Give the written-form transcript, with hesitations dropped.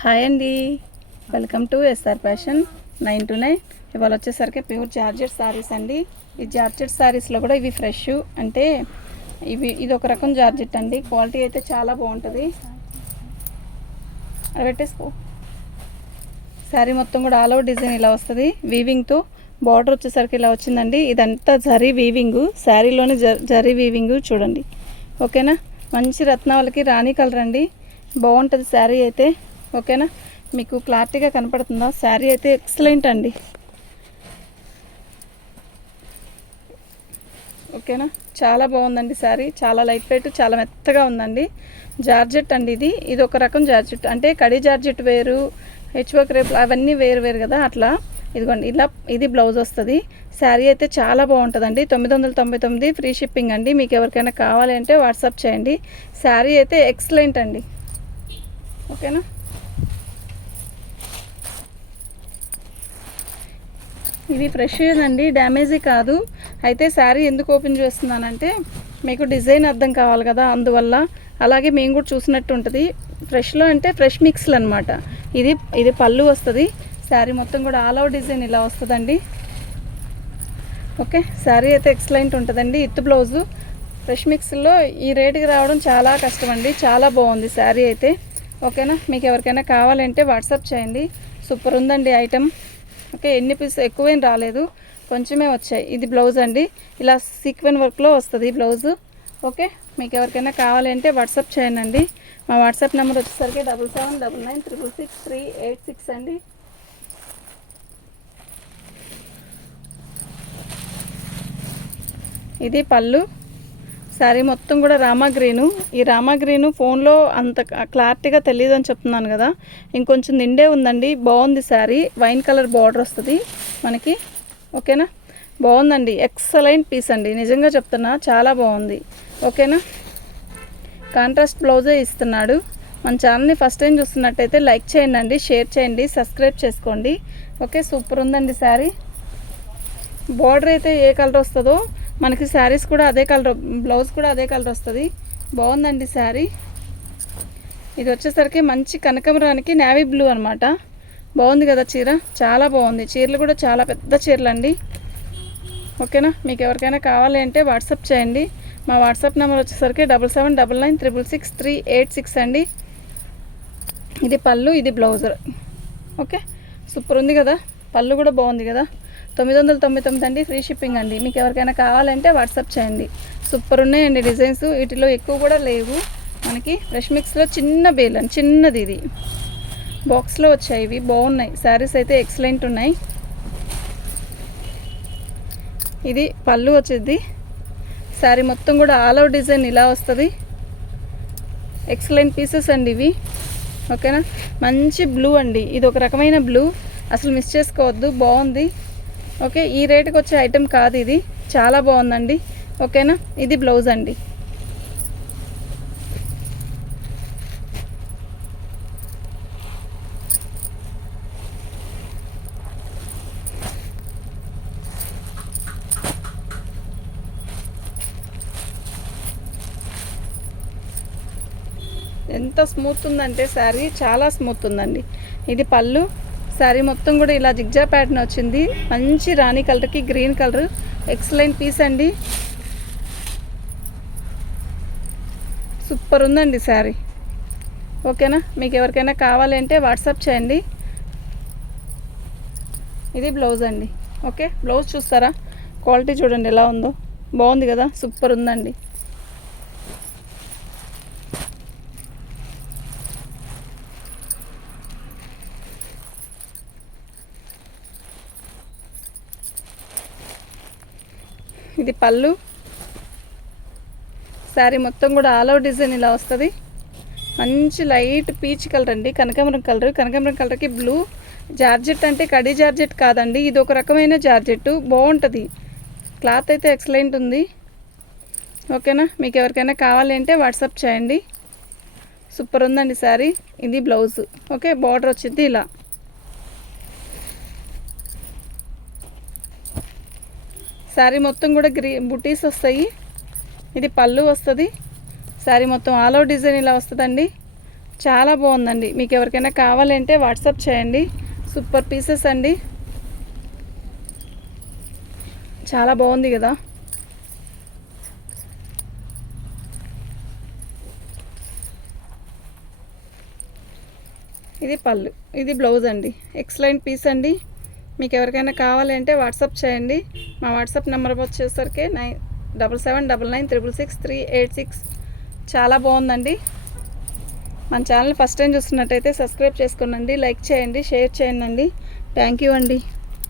Hi అండి, welcome to SR fashion 9 to 9. ఇవాళ వచ్చేసరికి ప్యూర్ జార్జెట్ శారీస్ అండి. ఈ జార్జెట్ శారీస్లో కూడా ఇవి ఫ్రెష్, అంటే ఇది ఒక రకం జార్జెట్ అండి. క్వాలిటీ అయితే చాలా బాగుంటుంది. అది పెట్టేసుకో. శారీ మొత్తం కూడా ఆల్ ఓవర్ డిజైన్ ఇలా వస్తుంది. వీవింగ్తో బార్డర్ వచ్చేసరికి ఇలా వచ్చిందండి. ఇదంతా జరీ వీవింగ్, శారీలోనే జరీ వీవింగ్ చూడండి. ఓకేనా, మంచి రత్నావళికి రాణి కలర్ అండి. బాగుంటుంది శారీ అయితే. ఓకేనా, మీకు క్లారిటీగా కనపడుతుందా? శారీ అయితే ఎక్సలెంట్ అండి. ఓకేనా, చాలా బాగుందండి శారీ. చాలా లైట్ వెయిట్, చాలా మెత్తగా ఉందండి. జార్జెట్ అండి. ఇది ఒక రకం జార్జెట్, అంటే కడి జార్జెట్ వేరు, హెచ్వర్క్ రేపు అవన్నీ వేరు వేరు కదా, అట్లా. ఇదిగోండి, ఇలా ఇది బ్లౌజ్ వస్తుంది. శారీ అయితే చాలా బాగుంటుందండి. 999 ఫ్రీ షిప్పింగ్ అండి. మీకు ఎవరికైనా కావాలి అంటే వాట్సాప్ చేయండి. శారీ అయితే ఎక్సలెంట్ అండి. ఓకేనా, ఇది ఫ్రెష్ అండి, డ్యామేజీ కాదు. అయితే శారీ ఎందుకు ఓపెన్ చేస్తున్నానంటే మీకు డిజైన్ అర్థం కావాలి కదా, అందువల్ల. అలాగే మేము కూడా చూసినట్టు ఉంటుంది. ఫ్రెష్లో అంటే ఫ్రెష్ మిక్స్లు అనమాట. ఇది పళ్ళు వస్తుంది. శారీ మొత్తం కూడా ఆల్ ఓవర్ డిజైన్ ఇలా వస్తుందండి. ఓకే, శారీ అయితే ఎక్సలెంట్ ఉంటుందండి. ఇత్తు బ్లౌజు ఫ్రెష్ మిక్స్లో ఈ రేటుకి రావడం చాలా కష్టం అండి. చాలా బాగుంది శారీ అయితే. ఓకేనా, మీకు ఎవరికైనా కావాలంటే వాట్సాప్ చేయండి. సూపర్ ఉందండి ఐటమ్. ఓకే, ఎన్ని పీస్ ఎక్కువేం రాలేదు, కొంచెమే వచ్చాయి. ఇది బ్లౌజ్ అండి, ఇలా సీక్వెన్ వర్క్లో వస్తుంది బ్లౌజు. ఓకే, మీకు ఎవరికైనా కావాలంటే వాట్సాప్ చేయండి. మా వాట్సాప్ నెంబర్ వచ్చేసరికి 7799666386 అండి. ఇది పళ్ళు. శారీ మొత్తం కూడా రామా గ్రీను. ఈ రామా గ్రీను ఫోన్లో అంత క్లారిటీగా తెలియదు అని చెప్తున్నాను కదా, ఇంకొంచెం నిండే ఉందండి. బాగుంది శారీ. వైన్ కలర్ బార్డర్ వస్తుంది మనకి. ఓకేనా, బాగుందండి. ఎక్సలెంట్ పీస్ అండి, నిజంగా చెప్తున్నా, చాలా బాగుంది. ఓకేనా, కాంట్రాస్ట్ బ్లౌజే ఇస్తున్నాడు. మన ఛానల్ని ఫస్ట్ టైం చూస్తున్నట్టయితే లైక్ చేయండి, షేర్ చేయండి, సబ్స్క్రైబ్ చేసుకోండి. ఓకే, సూపర్ ఉందండి శారీ. బార్డర్ అయితే ఏ కలర్ వస్తుందో మనకి శారీస్ కూడా అదే కలర్, బ్లౌజ్ కూడా అదే కలర్ వస్తుంది. బాగుందండి శారీ. ఇది వచ్చేసరికి మంచి కనకమరానికి నేవీ బ్లూ అనమాట. బాగుంది కదా చీర, చాలా బాగుంది. చీరలు కూడా చాలా పెద్ద చీరలు అండి. ఓకేనా, మీకు ఎవరికైనా కావాలి అంటే వాట్సాప్ చేయండి. మా వాట్సాప్ నెంబర్ వచ్చేసరికి 7799666386 అండి. ఇది పళ్ళు, ఇది బ్లౌజర్. ఓకే, సూపర్ ఉంది కదా, పళ్ళు కూడా బాగుంది కదా. 999 అండి, ఫ్రీ షిప్పింగ్ అండి. మీకు ఎవరికైనా కావాలంటే వాట్సాప్ చేయండి. సూపర్ ఉన్నాయండి డిజైన్స్. వీటిలో ఎక్కువ కూడా లేవు మనకి. ఫ్రెష్ మిక్స్లో చిన్న బేల్ అని చిన్నది, ఇది బాక్స్లో వచ్చాయి. ఇవి బాగున్నాయి శారీస్ అయితే, ఎక్సలెంట్ ఉన్నాయి. ఇది పళ్ళు వచ్చేది. శారీ మొత్తం కూడా ఆల్ ఓవర్ డిజైన్ ఇలా వస్తుంది. ఎక్సలెంట్ పీసెస్ అండి ఇవి. ఓకేనా, మంచి బ్లూ అండి. ఇది ఒక రకమైన బ్లూ, అసలు మిస్ చేసుకోవద్దు, బాగుంది. ఓకే, ఈ రేటుకి వచ్చే ఐటెం కాదు ఇది, చాలా బాగుందండి. ఓకేనా, ఇది బ్లౌజ్ అండి. ఎంత స్మూత్ ఉందంటే శారీ, చాలా స్మూత్ ఉందండి. ఇది పళ్ళు. శారీ మొత్తం కూడా ఇలా జిగ్జా ప్యాటర్న్ వచ్చింది. మంచి రాణి కలర్కి గ్రీన్ కలర్, ఎక్సలెంట్ పీస్ అండి. సూపర్ ఉందండి శారీ. ఓకేనా, మీకు ఎవరికైనా కావాలి అంటే వాట్సాప్ చేయండి. ఇది బ్లౌజ్ అండి. ఓకే, బ్లౌజ్ చూస్తారా, క్వాలిటీ చూడండి ఎలా ఉందో, బాగుంది కదా, సూపర్ ఉందండి. ఇది పళ్ళు. శారీ మొత్తం కూడా ఆల్ ఓవర్ డిజైన్ ఇలా వస్తుంది. మంచి లైట్ పీచ్ కలర్ అండి, కనకాంబరం కలర్. కనకాంబరం కలర్కి బ్లూ. జార్జెట్ అంటే కడి జార్జెట్ కాదండి, ఇది ఒక రకమైన జార్జెట్. బాగుంటుంది, క్లాత్ అయితే ఎక్సలెంట్ ఉంది. ఓకేనా, మీకు ఎవరికైనా కావాలి అంటే వాట్సాప్ చేయండి. సూపర్ ఉందండి శారీ. ఇది బ్లౌజ్. ఓకే, బార్డర్ వచ్చింది ఇలా. శారీ మొత్తం కూడా బుటీస్ వస్తాయి. ఇది పళ్ళు వస్తుంది. శారీ మొత్తం ఆల్ ఓవర్ డిజైన్ ఇలా వస్తుందండి. చాలా బాగుందండి. మీకు ఎవరికైనా కావాలంటే వాట్సాప్ చేయండి. సూపర్ పీసెస్ అండి. చాలా బాగుంది కదా. ఇది పళ్ళు, ఇది బ్లౌజ్ అండి. ఎక్సలెంట్ పీస్ అండి. మీకు ఎవరికైనా కావాలంటే వాట్సాప్ చేయండి. మా వాట్సాప్ నెంబర్ వచ్చేసరికి 9779966386. చాలా బాగుందండి. మన ఛానల్ ఫస్ట్ టైం చూస్తున్నట్టయితే సబ్స్క్రైబ్ చేసుకోండి, లైక్ చేయండి, షేర్ చేయండి. థ్యాంక్ యూ అండి.